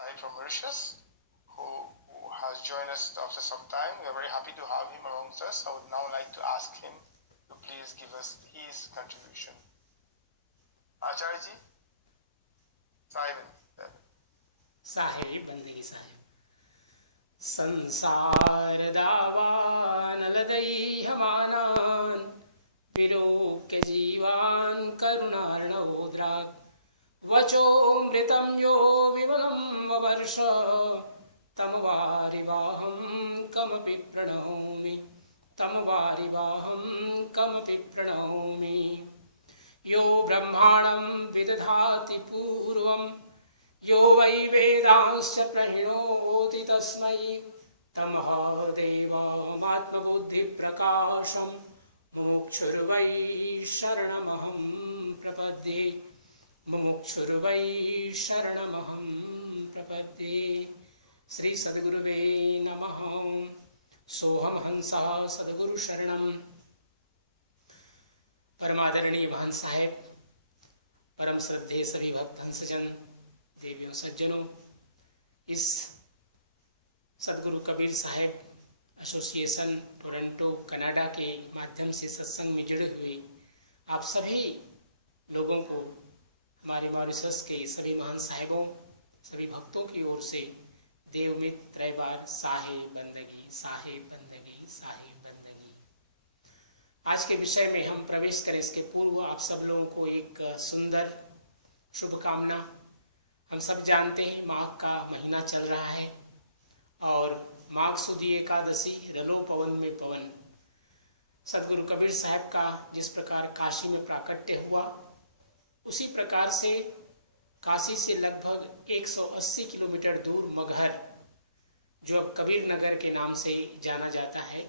Sai from Mauritius, who has joined us after some time. We are very happy to have him amongst us. I would now like to ask him to please give us his contribution. Acharya ji, साहेब बंदगी साहेब संसार दावा नलदई हमानान विलोक्य जीवान करुणार्णवोद्राग वचोमृतं यो विमलं ववर्ष तम वारिवाहं कमपि प्रणौमि तम वारिवाहं कमपि प्रणौमि यो ब्रह्माणं विदधाति पूर्वं यो वै वेदांश्च प्रणोति तस्मै तमः देवमात्मबुद्धिप्रकाशं मुमुक्षुर्वै शरणमहं प्रपद्ये मुमुक्षुर्वै शरणमहं प्रपद्ये। श्री सद्गुरुवे नमः। सोहम हंसा सद्गुरु शरणम। परमादरणीय महंत साहेब, परम श्रद्धेय सभी भक्त हंसजन, देवियों सज्जनों, इस सदगुरु Kabir Saheb association Toronto Canada के माध्यम से सत्संग में जुड़े हुए आप सभी लोगों को हमारे मॉरिशस के सभी महान साहेबों, सभी भक्तों की ओर से देवमित त्रैबार साहेब बंदगी, साहेब बंदगी, साहेब बंदगी। आज के विषय में हम प्रवेश करें इसके पूर्व आप सब लोगों को एक सुंदर शुभकामना। हम सब जानते हैं माघ का महीना चल रहा है और माघ सुदी एकादशी रलो पवन में पवन। सदगुरु कबीर साहब का जिस प्रकार काशी में प्राकट्य हुआ, उसी प्रकार से काशी से लगभग 180 किलोमीटर दूर मगहर, जो अब कबीर नगर के नाम से जाना जाता है,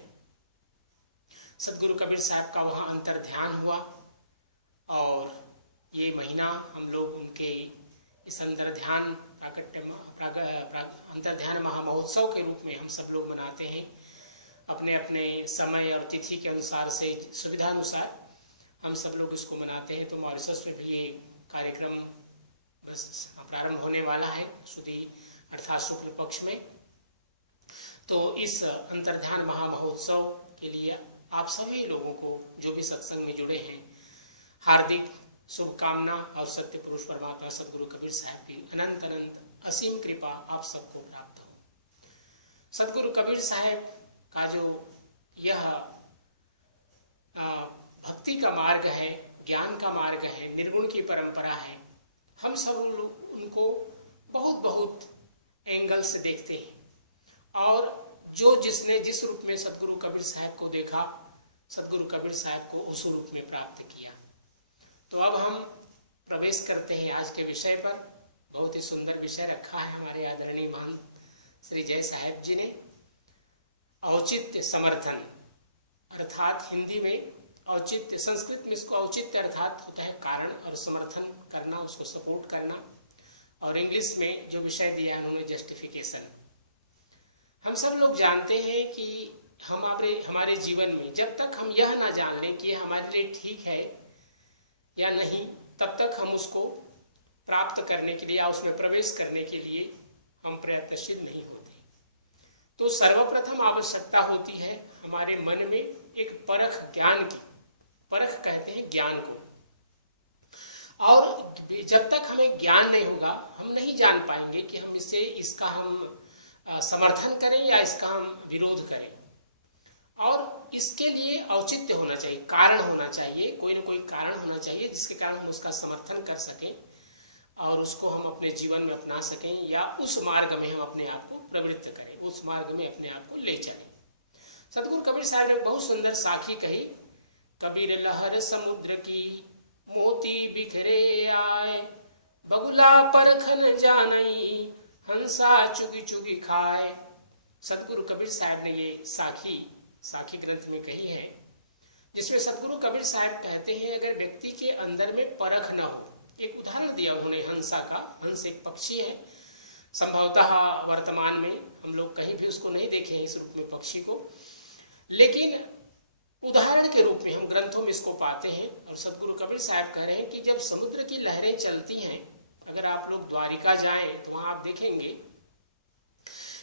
सदगुरु कबीर साहब का वहाँ अंतर्ध्यान हुआ। और ये महीना हम लोग उनके इस अंतर्ध्यान अंतर्ध्यान महामहोत्सव के रूप में हम सब लोग मनाते हैं। अपने अपने समय और तिथि के अनुसार से, सुविधा अनुसार हम सब लोग इसको मनाते हैं। तो मॉरिशस में भी ये कार्यक्रम बस प्रारंभ होने वाला है सुदी अर्थात शुक्ल पक्ष में। तो इस अंतर्ध्यान महामहोत्सव के लिए आप सभी लोगों को, जो भी सत्संग में जुड़े हैं, हार्दिक शुभकामना और सत्य पुरुष परमात्मा सदगुरु कबीर साहब की अनंत अनंत असीम कृपा आप सबको प्राप्त हो। सदगुरु कबीर साहब का जो यह भक्ति का मार्ग है, ज्ञान का मार्ग है, निर्गुण की परंपरा है, हम सब लोग उनको बहुत बहुत एंगल से देखते हैं। और जिसने जिस रूप में सदगुरु कबीर साहब को देखा, सदगुरु कबीर साहब को उस रूप में प्राप्त किया। तो अब हम प्रवेश करते हैं आज के विषय पर। बहुत ही सुंदर विषय रखा है हमारे आदरणीय महान श्री जय साहेब जी ने। औचित्य समर्थन, अर्थात हिंदी में औचित्य, संस्कृत में इसको औचित्य अर्थात होता है कारण, और समर्थन करना, उसको सपोर्ट करना। और इंग्लिश में जो विषय दिया उन्होंने जस्टिफिकेशन। हम सब लोग जानते हैं कि हमारे जीवन में जब तक हम यह ना जान लें कि ये हमारे लिए ठीक है या नहीं, तब तक हम उसको प्राप्त करने के लिए या उसमें प्रवेश करने के लिए हम प्रयत्नशील नहीं होते। तो सर्वप्रथम आवश्यकता होती है हमारे मन में एक परख, ज्ञान की। परख कहते हैं ज्ञान को। और जब तक हमें ज्ञान नहीं होगा, हम नहीं जान पाएंगे कि हम इसका हम समर्थन करें या इसका हम विरोध करें। और इसके लिए औचित्य होना चाहिए, कारण होना चाहिए, कोई ना कोई कारण होना चाहिए जिसके कारण हम उसका समर्थन कर सकें और उसको हम अपने जीवन में अपना सकें, या उस मार्ग में हम अपने आप को प्रवृत्त करें, उस मार्ग में अपने आप को ले चलें। सदगुरु कबीर साहब ने बहुत सुंदर साखी कही। कबीर लहर समुद्र की मोती बिखरे आए, बगुला परख न जानई हंसा चुगी चुगी खाए। सदगुरु कबीर साहब ने ये साखी ग्रंथ में कही है, जिसमें सदगुरु कबीर साहब कहते हैं अगर व्यक्ति के अंदर में परख न हो। एक उदाहरण दिया उन्होंने हंसा का। हंस एक पक्षी है, संभवतः वर्तमान में हम लोग कहीं भी उसको नहीं देखे हैं इस रूप में पक्षी को, लेकिन उदाहरण के रूप में हम ग्रंथों में इसको पाते हैं। और सदगुरु कबीर साहब कह रहे हैं कि जब समुद्र की लहरें चलती हैं, अगर आप लोग द्वारिका जाएं तो वहां आप देखेंगे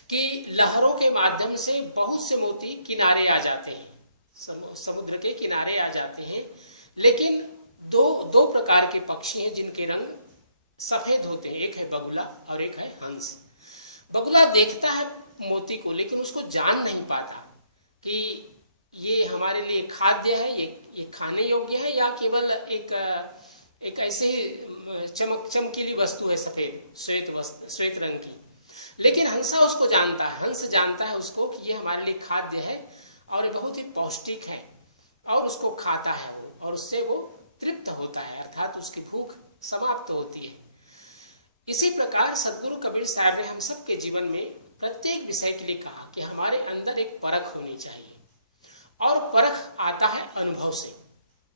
कि लहरों के माध्यम से बहुत से मोती किनारे आ जाते हैं, समुद्र के किनारे आ जाते हैं। लेकिन दो प्रकार के पक्षी हैं जिनके रंग सफेद होते हैं, एक है बगुला और एक है हंस। बगुला देखता है मोती को लेकिन उसको जान नहीं पाता कि ये हमारे लिए खाद्य है, ये खाने योग्य है या केवल एक ऐसे चमकीली वस्तु है, सफेद श्वेत रंग की। लेकिन हंसा उसको जानता है, हंस जानता है उसको कि ये हमारे लिए खाद्य है और ये बहुत ही पौष्टिक है, और उसको खाता है वो, और उससे वो तृप्त होता है, अर्थात उसकी भूख समाप्त होती है। इसी प्रकार सदगुरु कबीर साहब ने हम सबके जीवन में प्रत्येक विषय के लिए कहा कि हमारे अंदर एक परख होनी चाहिए, और परख आता है अनुभव से।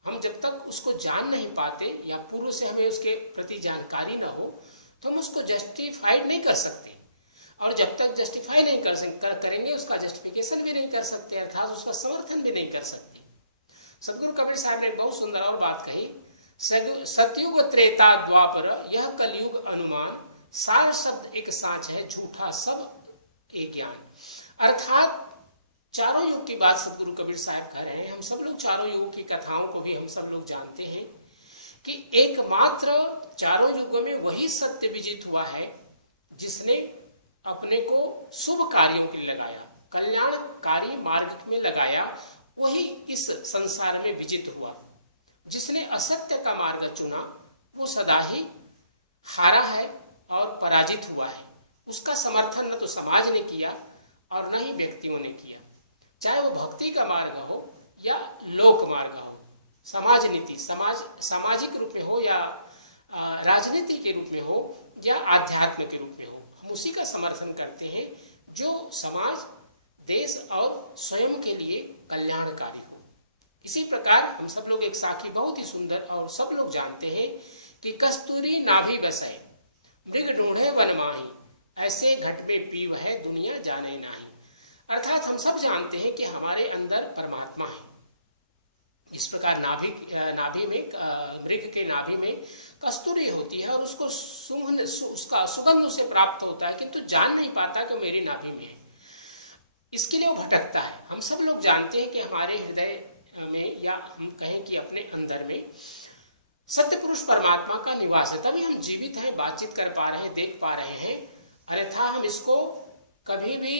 हम जब तक उसको जान नहीं पाते या पूर्व से हमें उसके प्रति जानकारी ना हो तो हम उसको जस्टिफाइड नहीं कर सकते, और जब तक जस्टिफाई नहीं करेंगे उसका जस्टिफिकेशन भी नहीं कर सकते, अर्थात उसका समर्थन भी नहीं कर सकते। सदगुरु कबीर साहब ने एक बहुत सुंदर और बात कही, सतयुग त्रेता द्वापर यह कलयुग अनुमान, सार शब्द एक साँच है झूठा सब एक ज्ञान। अर्थात चारों युग की बात सदगुरु कबीर साहब कह रहे हैं। हम सब लोग चारों युग की कथाओं को भी हम सब लोग जानते हैं कि एकमात्र चारों युगों में वही सत्य विजित हुआ है जिसने अपने को शुभ कार्यों के लिए लगाया, कल्याणकारी मार्ग में लगाया, वही इस संसार में विजित हुआ। जिसने असत्य का मार्ग चुना वो सदा ही हारा है और पराजित हुआ है। उसका समर्थन न तो समाज ने किया और न ही व्यक्तियों ने किया, चाहे वो भक्ति का मार्ग हो या लोक मार्ग हो, समाज नीति सामाजिक रूप में हो या राजनीति के रूप में हो या आध्यात्म के रूप में हो, हम उसी का समर्थन करते हैं जो समाज, देश और स्वयं के लिए कल्याणकारी हो। इसी प्रकार हम सब लोग एक साखी बहुत ही सुंदर और सब लोग जानते हैं कि कस्तूरी नाभि बसै मृग ढूंढे वन माही, ऐसे घट में पीव है दुनिया जाने नाही। अर्थात हम सब जानते हैं कि हमारे अंदर परमात्मा है। इस प्रकार नाभि में मृग के नाभि में कस्तूरी होती है और उसको उसका सुगंध उसे प्राप्त होता है, किंतु जान नहीं पाता कि मेरी नाभि में है। इसके लिए वो भटकता है। हम सब लोग जानते हैं कि हमारे हृदय में या हम कहें कि अपने अंदर में सत्य पुरुष परमात्मा का निवास है, तभी हम जीवित हैं, बातचीत कर पा रहे हैं, देख पा रहे हैं। अन्यथा हम इसको कभी भी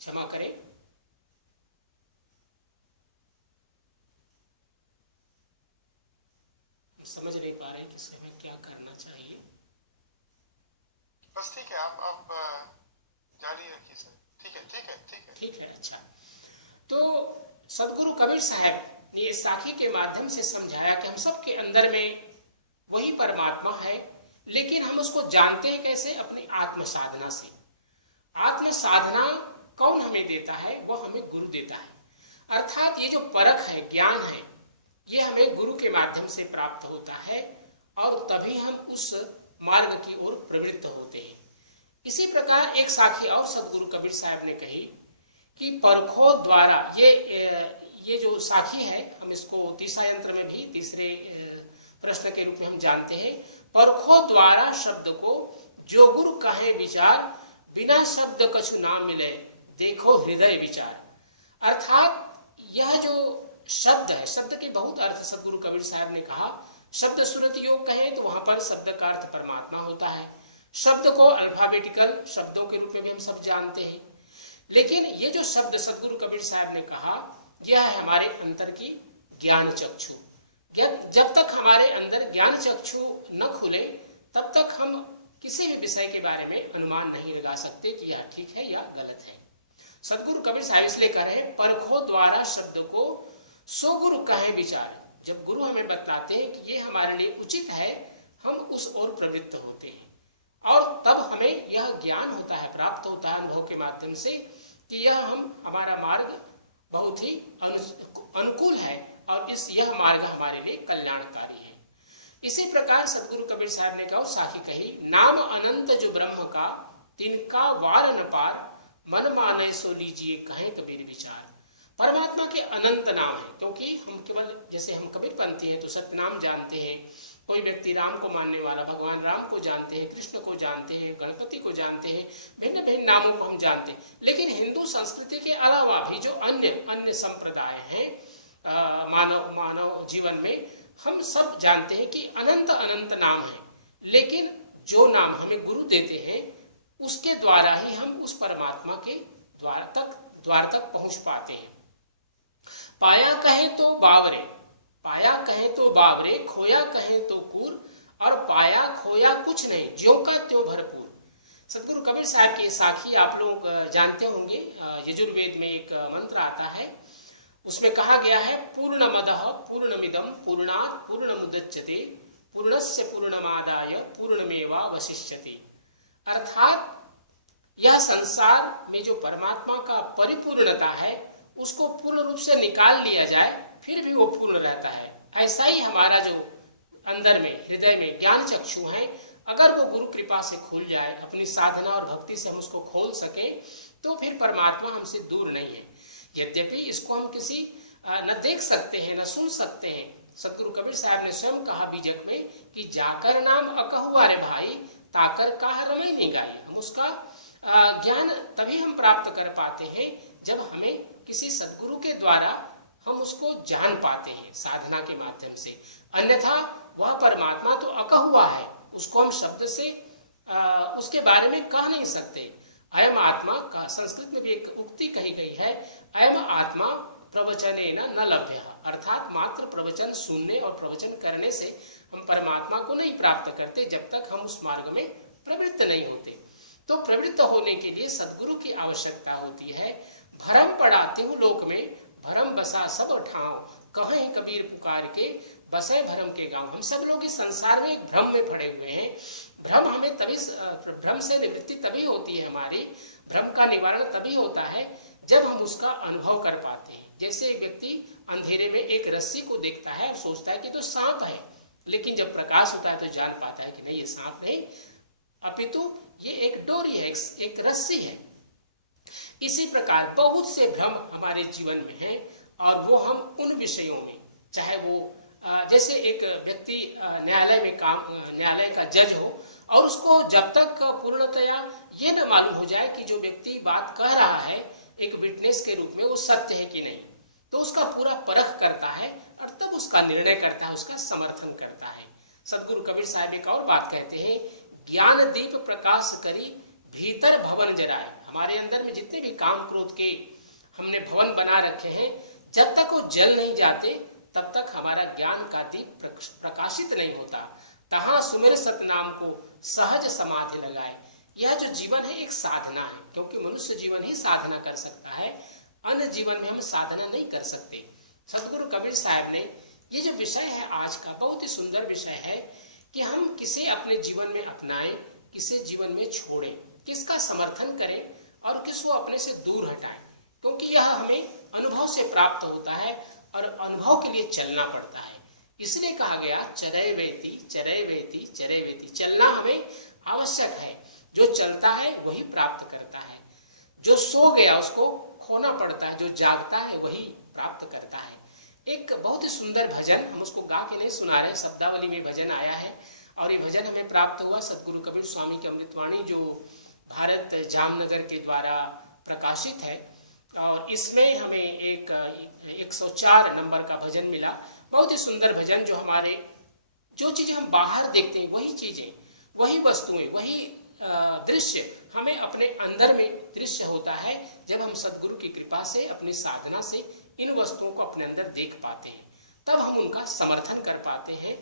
क्षमा करें, समझ नहीं पा रहे कि हमें क्या करना चाहिए। बस ठीक है, आप जारी रखिए सर। ठीक है। अच्छा, तो सदगुरु कबीर साहब ने इस साखी के माध्यम से समझाया कि हम सब के अंदर में वही परमात्मा है, लेकिन हम उसको जानते हैं कैसे? अपनी आत्म साधना से। आत्म साधना कौन हमें देता है? वह हमें गुरु देता है। अर्थात ये जो परख है, ज्ञान है, ये हमें गुरु के माध्यम से प्राप्त होता है और तभी हम उस मार्ग की ओर प्रवृत्त होते हैं। इसी प्रकार एक साखी और सदगुरु कबीर साहब ने कही कि परखो द्वारा, ये जो साखी है हम इसको तीसरा यंत्र में भी तीसरे प्रश्न के रूप में हम जानते हैं। परखो द्वारा शब्द को जो गुरु कहे विचार, बिना शब्द कछु ना मिले देखो हृदय विचार। अर्थात यह जो शब्द है, शब्द के बहुत अर्थ सदगुरु कबीर साहब ने कहा। शब्द सुरत योग कहें तो वहां पर शब्द का अर्थ परमात्मा होता है। शब्द को अल्फाबेटिकल शब्दों के रूप में भी हम सब जानते हैं, लेकिन ये जो शब्द सदगुरु कबीर साहब ने कहा, यह है हमारे अंतर की ज्ञान चक्षु। जब तक हमारे अंदर ज्ञान चक्षु न खुले तब तक हम किसी भी विषय के बारे में अनुमान नहीं लगा सकते कि यह ठीक है या गलत है। सदगुरु कबीर साहब इसलिए कह रहे हैं परखो द्वारा शब्द को सो गुरु कहे विचार। जब गुरु हमें बताते हैं कि ये हमारे लिए उचित है, हम उस ओर प्रवृत्त होते हैं और तब हमें यह ज्ञान होता है, प्राप्त होता है अनुभव के माध्यम से कि हमारा मार्ग बहुत ही अनुकूल है और यह मार्ग हमारे लिए कल्याणकारी है। इसी प्रकार सदगुरु कबीर साहब ने कहा साखी कही, नाम अनंत जो ब्रह्म का तिनका वार न पार, मन माने सो लीजिए कहे कबीर विचार। परमात्मा के अनंत नाम है, क्योंकि हम केवल जैसे हम कबीरपंथी हैं तो सत्यनाम जानते हैं, कोई व्यक्ति राम को मानने वाला भगवान राम को जानते हैं, कृष्ण को जानते हैं, गणपति को जानते हैं, भिन्न भिन्न नामों को हम जानते हैं। लेकिन हिंदू संस्कृति के अलावा भी जो अन्य अन्य संप्रदाय हैं मानव जीवन में, हम सब जानते हैं कि अनंत अनंत नाम है, लेकिन जो नाम हमें गुरु देते हैं उसके द्वारा ही हम उस परमात्मा के द्वार तक पहुंच पाते हैं। पाया कहे तो बावरे, पाया कहे तो बावरे, खोया कहे तो कूर, और पाया खोया कुछ नहीं, ज्यों का त्यों भरपूर। सतगुरु कबीर साहब की साखी आप लोग जानते होंगे। यजुर्वेद में एक मंत्र आता है, उसमें कहा गया है पूर्णमदः पूर्णमिदं पूर्णात् पूर्णमुदच्यते पूर्णस्य पूर्णमादाय पूर्णमेवावशिष्यते। अर्थात यह संसार में जो परमात्मा का परिपूर्णता है उसको पूर्ण रूप से निकाल लिया जाए फिर भी वो पूर्ण रहता है। ऐसा ही हमारा जो अंदर में हृदय में ज्ञान चक्षु है, अगर वो गुरु कृपा से खुल जाए, अपनी साधना और भक्ति से हम उसको खोल सके, तो फिर परमात्मा हमसे दूर नहीं है। यद्यपि इसको हम किसी न देख सकते हैं न सुन सकते हैं। सतगुरु कबीर साहब ने स्वयं कहा बीजक में कि जाकर नाम अकहुआ रे भाई, ताकर कहा रमई नहीं गाई। हम उसका ज्ञान तभी हम प्राप्त कर पाते हैं जब हमें किसी सदगुरु के द्वारा हम उसको जान पाते हैं साधना के माध्यम से। अन्यथा वह परमात्मा तो अकहुआ है, उसको हम शब्द से उसके बारे में कह नहीं सकते। अयम आत्मा का संस्कृत में भी एक उक्ति कही गई है, अयम आत्मा प्रवचनेन न लभ्यः, अर्थात मात्र प्रवचन सुनने और प्रवचन करने से हम परमात्मा को नहीं प्राप्त करते जब तक हम उस मार्ग में प्रवृत्त नहीं होते। तो प्रवृत्त होने के लिए सदगुरु की आवश्यकता होती है। भरम पड़ा तिहु लोक में, भरम बसा सब ठाव, कहें कबीर पुकार के बसे भरम के गांव। हम सब लोग इस संसार में एक भ्रम में पड़े हुए हैं। भ्रम हमें तभी, भ्रम से निवृत्ति तभी होती है हमारी, भ्रम का निवारण तभी होता है जब हम उसका अनुभव कर पाते हैं। जैसे एक व्यक्ति अंधेरे में एक रस्सी को देखता है और सोचता है कि तो सांप है, लेकिन जब प्रकाश होता है तो जान पाता है कि नहीं, ये सांप नहीं, अपितु ये एक डोरी है, एक रस्सी है। इसी प्रकार बहुत से भ्रम हमारे जीवन में हैं और वो हम उन विषयों में, चाहे वो जैसे एक व्यक्ति न्यायालय का जज हो और उसको जब तक पूर्णतया ये न मालूम हो जाए कि जो व्यक्ति बात कह रहा है एक विटनेस के रूप में वो सत्य है कि नहीं, तो उसका पूरा परख करता है और तब उसका निर्णय करता है, उसका समर्थन करता है। सतगुरु कबीर साहब एक और बात कहते हैं, ज्ञान दीप प्रकाश करी भीतर भवन जराए। हमारे अंदर में जितने भी काम क्रोध के हमने भवन बना रखे हैं, जब तक वो जल नहीं जाते तब तक हमारा ज्ञान का दीप प्रकाशित नहीं होता। तहां सुमिर सतनाम को सहज समाधि लगाए। यह जो जीवन है एक साधना है, क्योंकि मनुष्य जीवन ही साधना कर सकता है, अन्य जीवन में हम साधना नहीं कर सकते। सतगुरु कबीर साहब ने ये जो विषय है आज का, बहुत ही सुंदर विषय है कि हम किसे अपने जीवन में अपनाएं, किसे जीवन में छोड़ें, किसका समर्थन करें और किसको अपने से दूर हटाएं, क्योंकि यह हमें अनुभव से प्राप्त होता है और अनुभव के लिए चलना पड़ता है। इसलिए कहा गया चरय वेति चरय वेति चरय वेति, चलना हमें आवश्यक है। जो चलता है वही प्राप्त करता है, जो सो गया उसको खोना पड़ता है, जो जागता है वही प्राप्त करता है। एक बहुत ही सुंदर भजन, हम उसको गा के नहीं सुना रहे, शब्दावली में भजन आया है और ये भजन हमें प्राप्त हुआ सतगुरु कबीर स्वामी की अमृतवाणी, जो भारत जामनगर के द्वारा प्रकाशित है, और इसमें हमें एक 104 नंबर का भजन मिला। बहुत ही सुंदर भजन, जो हमारे जो चीजें हम बाहर देखते हैं वही चीजें, वही वस्तुएं, वही दृश्य हमें अपने अंदर में दृश्य होता है जब हम सदगुरु की कृपा से अपनी साधना से इन वस्तुओं को अपने अंदर देख पाते हैं, तब हम उनका समर्थन कर पाते हैं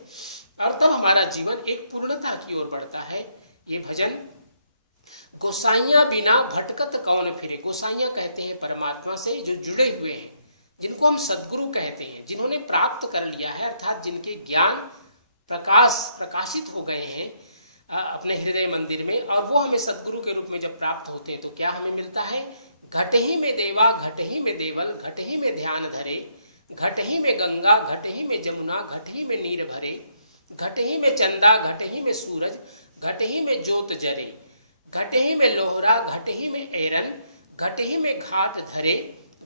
और तब हमारा जीवन एक पूर्णता की ओर बढ़ता है। ये भजन गोसाइया बिना भटकत कौन फिरे। गोसाइया कहते हैं परमात्मा से जो जुड़े हुए हैं, जिनको हम सदगुरु कहते हैं, जिन्होंने प्राप्त कर लिया है, अर्थात जिनके ज्ञान प्रकाशित हो गए हैं अपने हृदय मंदिर में, और वो हमें सदगुरु के रूप में जब प्राप्त होते हैं तो क्या हमें मिलता है, घट ही में देवा घट ही में देवल घट ही में ध्यान धरे, घट ही में गंगा घट ही में जमुना घट ही में नीर भरे, घट ही में चंदा घट ही में सूरज घट ही में ज्योत जरे, घट ही में लोहरा घट ही में एरन, घट ही में घाट धरे,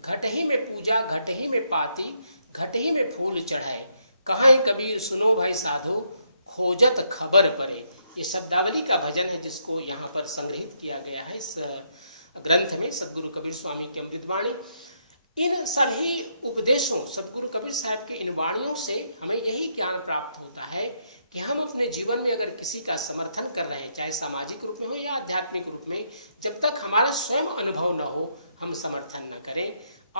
घट ही में पूजा घट ही में पाती, घट ही में फूल चढ़ाए, कहाँ कबीर सुनो भाई साधो, खोजत खबर परे। ये शब्दावली का भजन है जिसको यहाँ पर संग्रहित किया गया है इस ग्रंथ में, सदगुरु कबीर स्वामी की अमृतवाणी। इन सभी उपदेशों, सदगुरु कबीर साहब के इन वाणियों से हमें यही ज्ञान प्राप्त होता है कि हम अपने जीवन में अगर किसी का समर्थन कर रहे हैं, चाहे सामाजिक रूप में हो या आध्यात्मिक रूप में, जब तक हमारा स्वयं अनुभव न हो हम समर्थन न करें।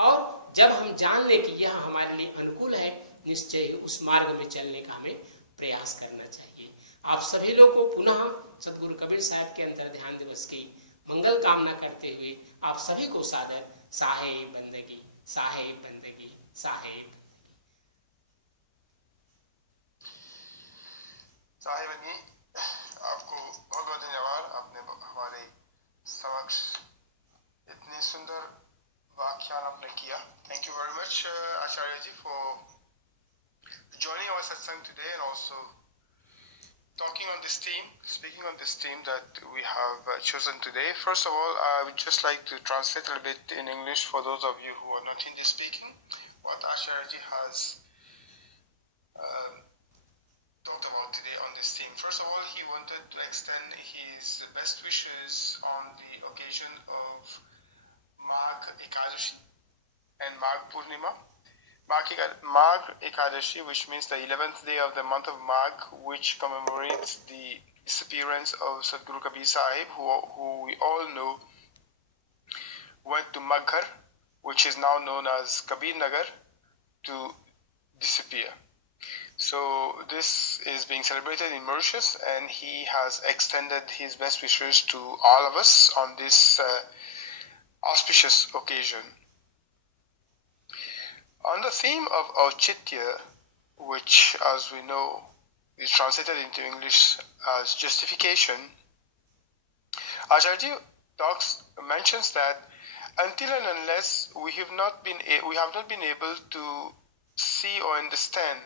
और जब हम जान लें कि यह हमारे लिए अनुकूल है, निश्चय उस मार्ग में चलने का हमें प्रयास करना चाहिए। आप सभी लोग को पुनः सदगुरु कबीर साहब के अंतर ध्यान दिवस की मंगल कामना करते हुए आप सभी को सादर साहेब बंदगी, साहेब बंदगी, साहेब साहिब बनी, आपको बहुत बहुत धन्यवाद। आपने हमारे समक्ष इतनी सुंदर व्याख्यान आपने किया। Thank you very much Acharya ji for joining our satsang today and also talking on this theme, speaking on this theme that we have chosen today. First of all, I would just like to translate a little bit in English for those of you who are not Hindi speaking, what Acharya ji has talked about today on this theme. First of all, he wanted to extend his best wishes on the occasion of Magh Ekadashi and Magh Purnima. Magh Ekadashi, which means the 11th day of the month of Magh, which commemorates the disappearance of Sadguru Kabir Sahib, who we all know went to Maghar, which is now known as Kabir Nagar, to disappear. So this is being celebrated in Mauritius, and he has extended his best wishes to all of us on this auspicious occasion. On the theme of Auchitya, which as we know is translated into English as justification, Acharya mentions that until and unless we have not been able to see or understand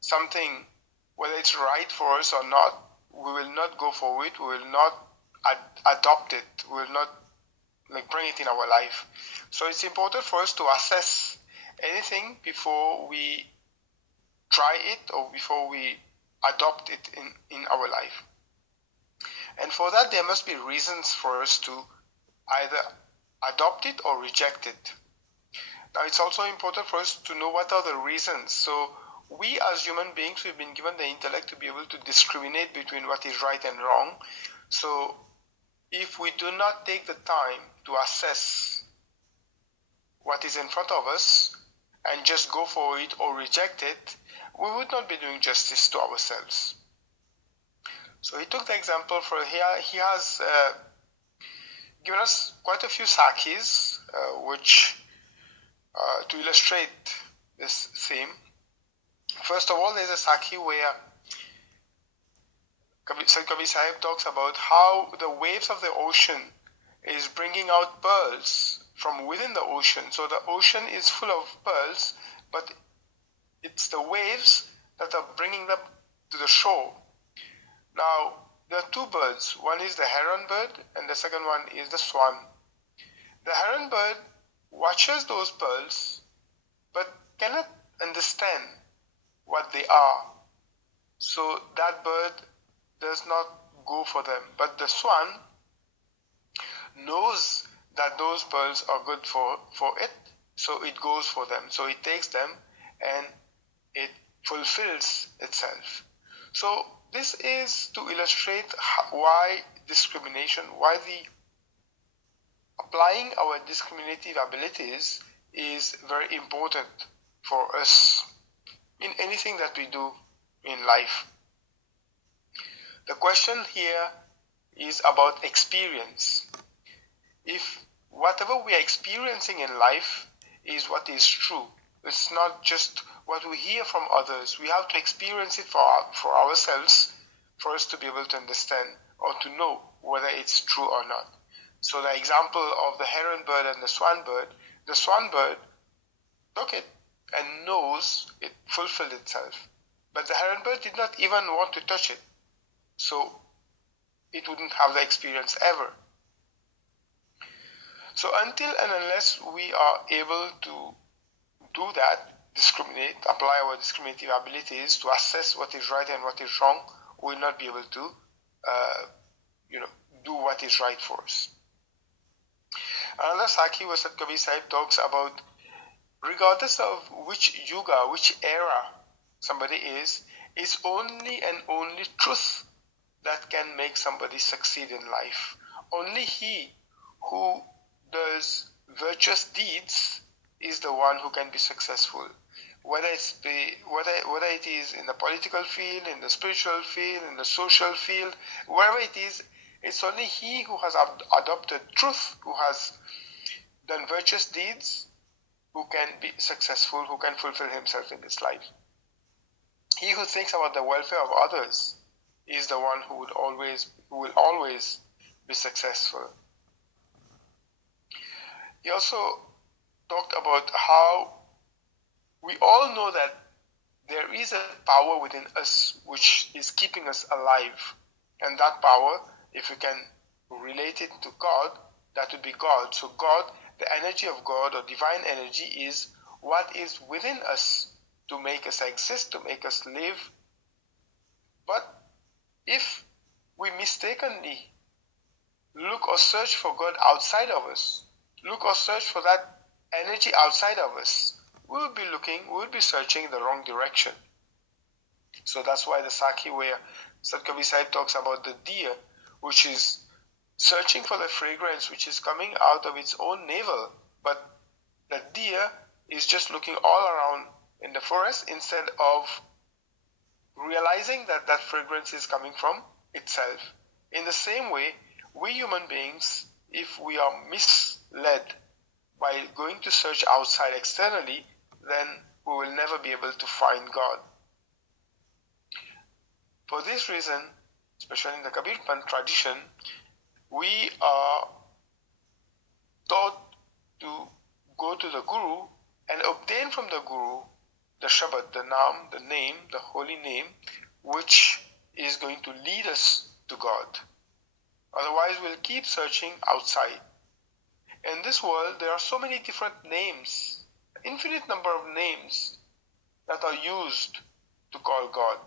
something, whether it's right for us or not, we will not go for it, we will not adopt it, we will not bring it in our life. So it's important for us to assess anything before we try it or before we adopt it in our life. And for that there must be reasons for us to either adopt it or reject it. Now it's also important for us to know what are the reasons. So we as human beings, we've been given the intellect to be able to discriminate between what is right and wrong. So if we do not take the time to assess what is in front of us and just go for it or reject it, we would not be doing justice to ourselves. So he took the example for here. He has given us quite a few sakhis which to illustrate this theme. First of all, there's a sakhi where Kabir Sahib talks about how the waves of the ocean is bringing out pearls from within the ocean. So the ocean is full of pearls, but it's the waves that are bringing them to the shore. Now, there are two birds. One is the heron bird and the second one is the swan. The heron bird watches those pearls but cannot understand what they are. So that bird does not go for them. But the swan knows that those pearls are good for it, so it goes for them. So it takes them and it fulfills itself. So this is to illustrate why discrimination, why the applying our discriminative abilities is very important for us in anything that we do in life. The question here is about experience. If whatever we are experiencing in life is what is true, it's not just what we hear from others. We have to experience it for ourselves for us to be able to understand or to know whether it's true or not. So the example of the heron bird and the swan bird took it and knows it fulfilled itself. But the heron bird did not even want to touch it. So it wouldn't have the experience ever. So until and unless we are able to do that, discriminate, apply our discriminative abilities to assess what is right and what is wrong, we will not be able to do what is right for us. Another Sakhi where Sant Kabir Sahib talks about, regardless of which yuga, which era somebody is, it's only and only truth that can make somebody succeed in life. Only he who does virtuous deeds is the one who can be successful. Whether it is in the political field, in the spiritual field, in the social field, wherever it is, it's only he who has adopted truth, who has done virtuous deeds, who can be successful, who can fulfill himself in this life. He who thinks about the welfare of others is the one who will always be successful. He also talked about how we all know that there is a power within us which is keeping us alive. And that power, if we can relate it to God, that would be God. So God, the energy of God or divine energy, is what is within us to make us exist, to make us live. But if we mistakenly look or search for God outside of us, look or search for that energy outside of us, we will be searching in the wrong direction. So that's why the Sakhi where Sant Kabir Sahib talks about the deer, which is searching for the fragrance which is coming out of its own navel, but the deer is just looking all around in the forest instead of realizing that that fragrance is coming from itself. In the same way, we human beings, if we are misled by going to search outside externally, then we will never be able to find God. For this reason, especially in the Kabir Panth tradition, we are taught to go to the Guru and obtain from the Guru the Shabad, the Naam, the name, the holy name, which is going to lead us to God. Otherwise, we'll keep searching outside. In this world, there are so many different names, infinite number of names that are used to call God.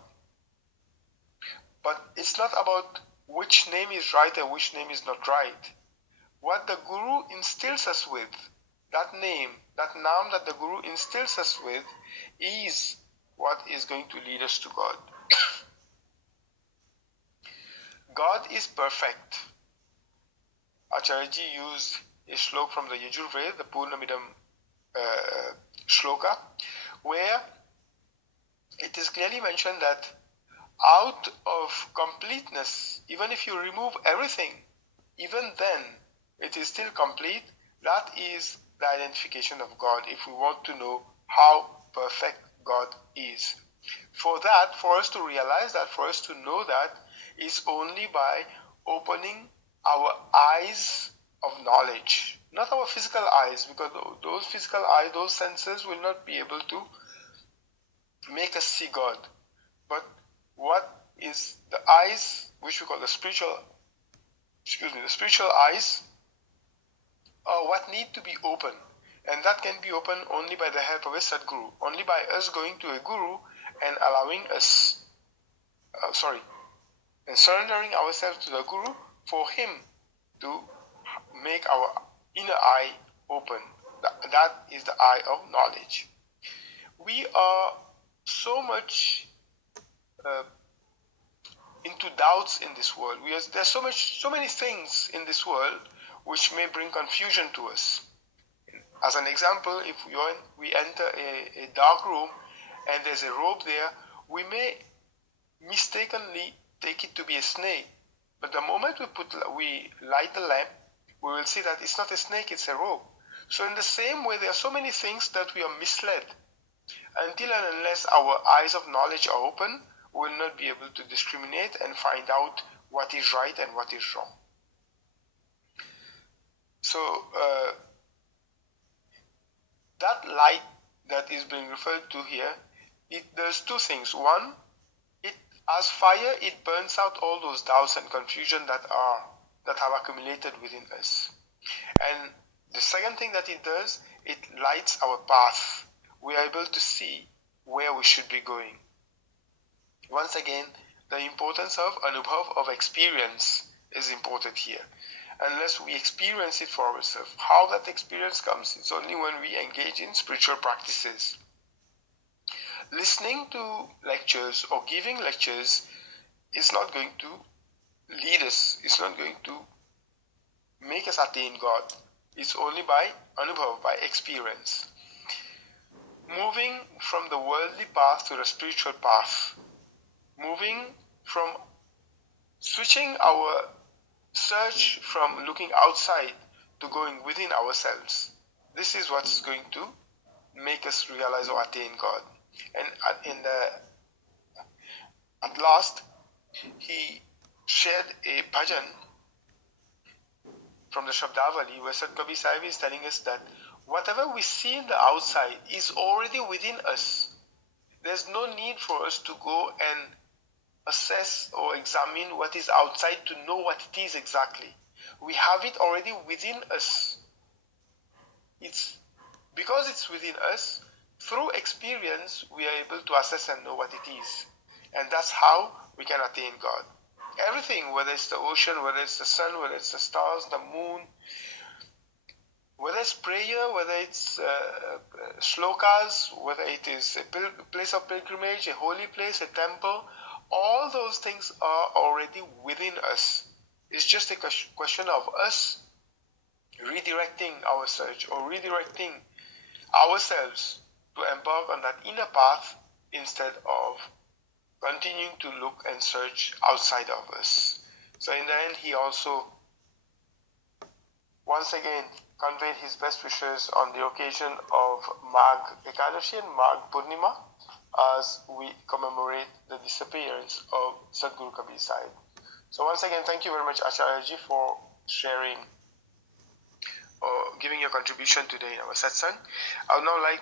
But it's not about which name is right and which name is not right. What the Guru instills us with, that name, that Naam that the Guru instills us with, is what is going to lead us to God. God is perfect. Acharyaji used a shloka from the Yajurveda, the Purnamidam shloka, where it is clearly mentioned that out of completeness, even if you remove everything, even then it is still complete. That is the identification of God, if we want to know how perfect God is. For that, for us to realize that, for us to know that, is only by opening our eyes of knowledge, not our physical eyes, because those physical eyes, those senses will not be able to make us see God. But what is the eyes, which we call the spiritual eyes, are what need to be open. And that can be opened only by the help of a Sadguru, only by us going to a Guru and allowing us, and surrendering ourselves to the Guru for him to make our inner eye open. That is the eye of knowledge. We are so much into doubts in this world. There's so many things in this world which may bring confusion to us. As an example, if we enter a dark room and there's a rope there, we may mistakenly take it to be a snake. But the moment we light the lamp, we will see that it's not a snake, it's a rope. So in the same way, there are so many things that we are misled. Until and unless our eyes of knowledge are open, we will not be able to discriminate and find out what is right and what is wrong. So that light that is being referred to here, there's two things. One, as fire, it burns out all those doubts and confusion that have accumulated within us. And The second thing that it does, it lights our path. We are able to see where we should be going. Once again, the importance of anubhav, of experience, is important here. Unless we experience it for ourselves. How that experience comes, it's only when we engage in spiritual practices. Listening to lectures or giving lectures is not going to lead us, it's not going to make us attain God. It's only by anubhav, by experience. Moving from the worldly path to the spiritual path. Moving from switching our search from looking outside to going within ourselves. This is what's going to make us realize or attain God. And at last, he shared a bhajan from the Shabdavali where Sant Kabir Sahib is telling us that whatever we see in the outside is already within us. There's no need for us to go and assess or examine what is outside to know what it is exactly. We have it already within us. It's because it's within us, through experience, we are able to assess and know what it is. And that's how we can attain God. Everything, whether it's the ocean, whether it's the sun, whether it's the stars, the moon, whether it's prayer, whether it's shlokas, whether it is a place of pilgrimage, a holy place, a temple, all those things are already within us. It's just a question of us redirecting our search or redirecting ourselves to embark on that inner path instead of continuing to look and search outside of us. So in the end, he also once again conveyed his best wishes on the occasion of Magh Ekadashi and Magh Purnima as we commemorate the disappearance of Sadhguru Kabir Sahib. So once again, thank you very much, Acharya Ji, for sharing or giving your contribution today in our satsang. I would now like